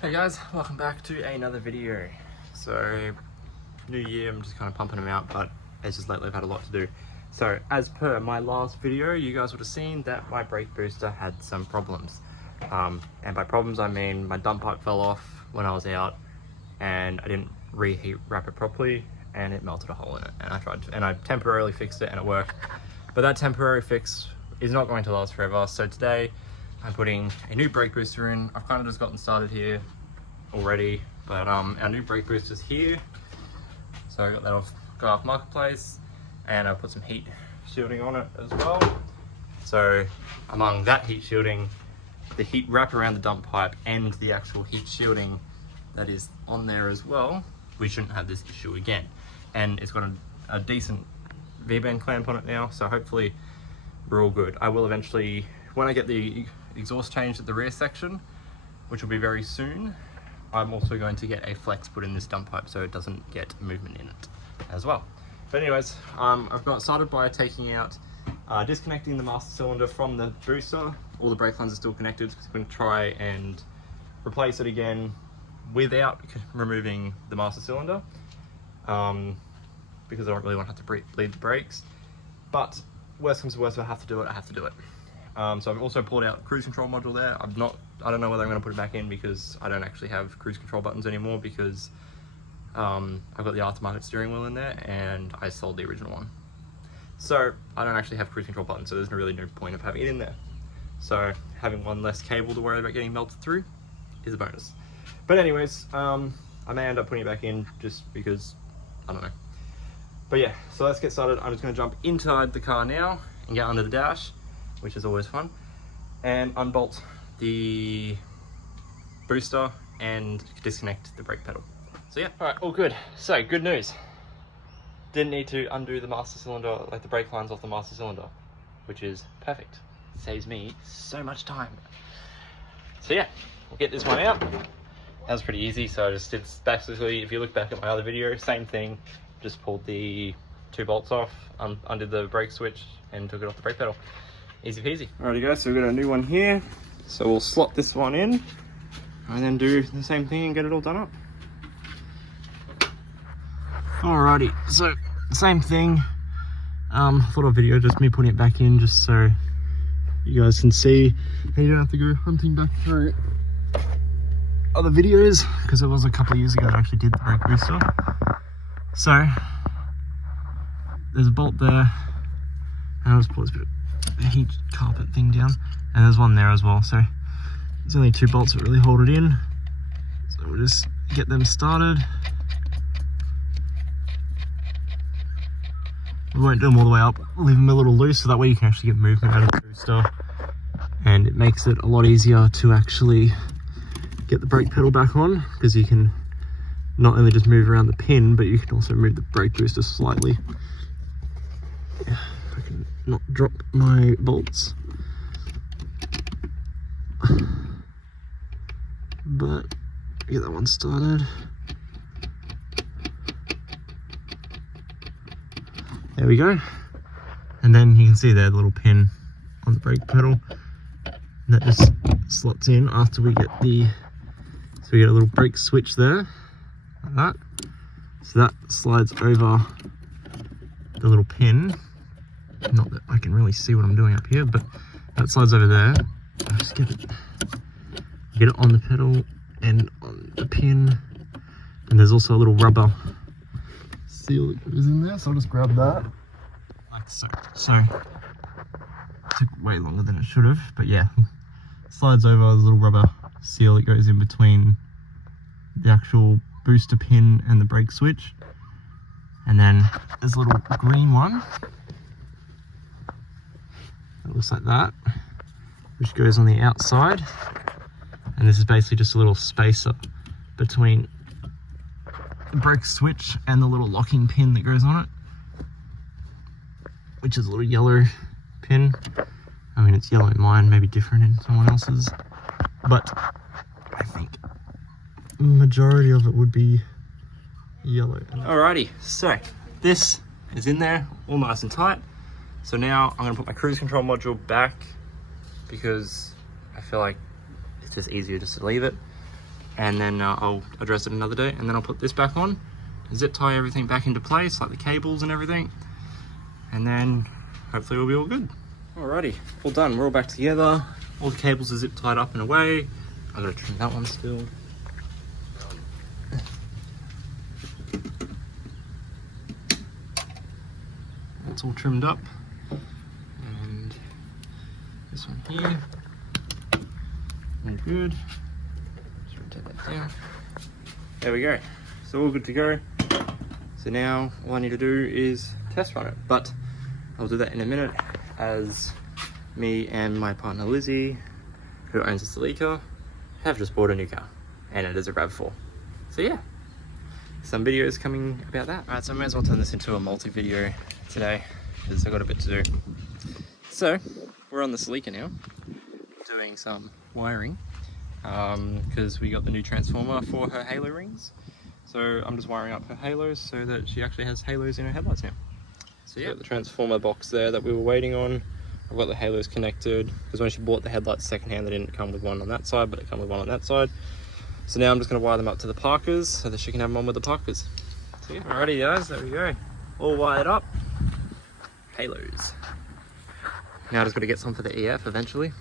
Hey guys, welcome back to another video. So, new year, I'm just kind of pumping them out, but it's just lately I've had a lot to do. So, as per my last video, you guys would have seen that my brake booster had some problems. And by problems I mean my dump pipe fell off when I was out and I didn't reheat wrap it properly and it melted a hole in it. And I temporarily fixed it and it worked. But that temporary fix is not going to last forever. So today, I'm putting a new brake booster in. I've kind of just gotten started here already, but our new brake booster's here. So I got that off Marketplace, and I put some heat shielding on it as well. So among that heat shielding, the heat wrap around the dump pipe and the actual heat shielding that is on there as well, we shouldn't have this issue again. And it's got a decent V-bend clamp on it now, so hopefully we're all good. I will eventually, when I get the exhaust changed at the rear section, which will be very soon, I'm also going to get a flex put in this dump pipe so it doesn't get movement in it as well. But anyways, I've got started by taking out, disconnecting the master cylinder from the booster. All the brake lines are still connected, so I'm going to try and replace it again without removing the master cylinder, because I don't really want to have to bleed the brakes. But worst comes to worst, if I have to do it, I have to do it. So I've also pulled out cruise control module there. I don't know whether I'm going to put it back in because I don't actually have cruise control buttons anymore, because I've got the aftermarket steering wheel in there and I sold the original one. So I don't actually have cruise control buttons, so there's really no point of having it in there. So having one less cable to worry about getting melted through is a bonus. But anyways, I may end up putting it back in just because, I don't know. But yeah, so let's get started. I'm just going to jump inside the car now and get under the dash, which is always fun, and unbolt the booster and disconnect the brake pedal. So yeah, all right, all good. So good news. Didn't need to undo the master cylinder, like the brake lines off the master cylinder, which is perfect. Saves me so much time. So yeah, we'll get this one out. That was pretty easy. So I just did basically, if you look back at my other video, same thing. Just pulled the 2 bolts off, undid the brake switch, and took it off the brake pedal. Easy peasy. Alrighty guys, so we've got a new one here. So we'll slot this one in and then do the same thing and get it all done up. Alrighty, so same thing. Thought I'd video just me putting it back in just so you guys can see and you don't have to go hunting back through other videos, because it was a couple of years ago that I actually did the brake booster. So there's a bolt there, and I'll just pull this bit of heat carpet thing down, and there's one there as well. So there's only 2 bolts that really hold it in, so we'll just get them started. We won't do them all the way up, leave them a little loose so that way you can actually get movement out of the booster, and it makes it a lot easier to actually get the brake pedal back on, because you can not only just move around the pin, but you can also move the brake booster slightly. Yeah, if I can not drop my bolts. But get that one started. There we go. And then you can see there the little pin on the brake pedal. And that just slots in after we get the, so we get a little brake switch there, like that. So that slides over the little pin. Not that I can really see what I'm doing up here, but that slides over there. I'll just get it on the pedal and on the pin. And there's also a little rubber seal that goes in there, so I'll just grab that like so. So it took way longer than it should have, but yeah, slides over the little rubber seal that goes in between the actual booster pin and the brake switch. And then there's a little green one that looks like that, which goes on the outside, and this is basically just a little spacer between the brake switch and the little locking pin that goes on it, which is a little yellow pin. I mean, it's yellow in mine, maybe different in someone else's, but I think the majority of it would be yellow. Alrighty, so this is in there all nice and tight. So now I'm going to put my cruise control module back, because I feel like it's just easier just to leave it. and then I'll address it another day, and then I'll put this back on, zip tie everything back into place, like the cables and everything, and then hopefully we'll be all good. Alrighty, all done. We're all back together. All the cables are zip tied up and away. I gotta trim that one still. That's all trimmed up, and this one here, all good. Just rotate that down. There we go. So all good to go. So now all I need to do is test run it, but I'll do that in a minute, as me and my partner Lizzie, who owns a Celica, have just bought a new car, and it is a RAV4. So yeah, some videos coming about that. Alright, so I may as well turn this into a multi-video today, because I've got a bit to do. So, we're on the Celica now, doing some wiring, because we got the new transformer for her halo rings. So I'm just wiring up her halos so that she actually has halos in her headlights now. So yeah, got the transformer box there that we were waiting on. I've got the halos connected, because when she bought the headlights secondhand, they didn't come with one on that side, but it came with one on that side. So now I'm just going to wire them up to the Parkers so that she can have them on with the Parkers. So yeah, alrighty guys, there we go. All wired up. Halos. Now I just got to get some for the EF eventually.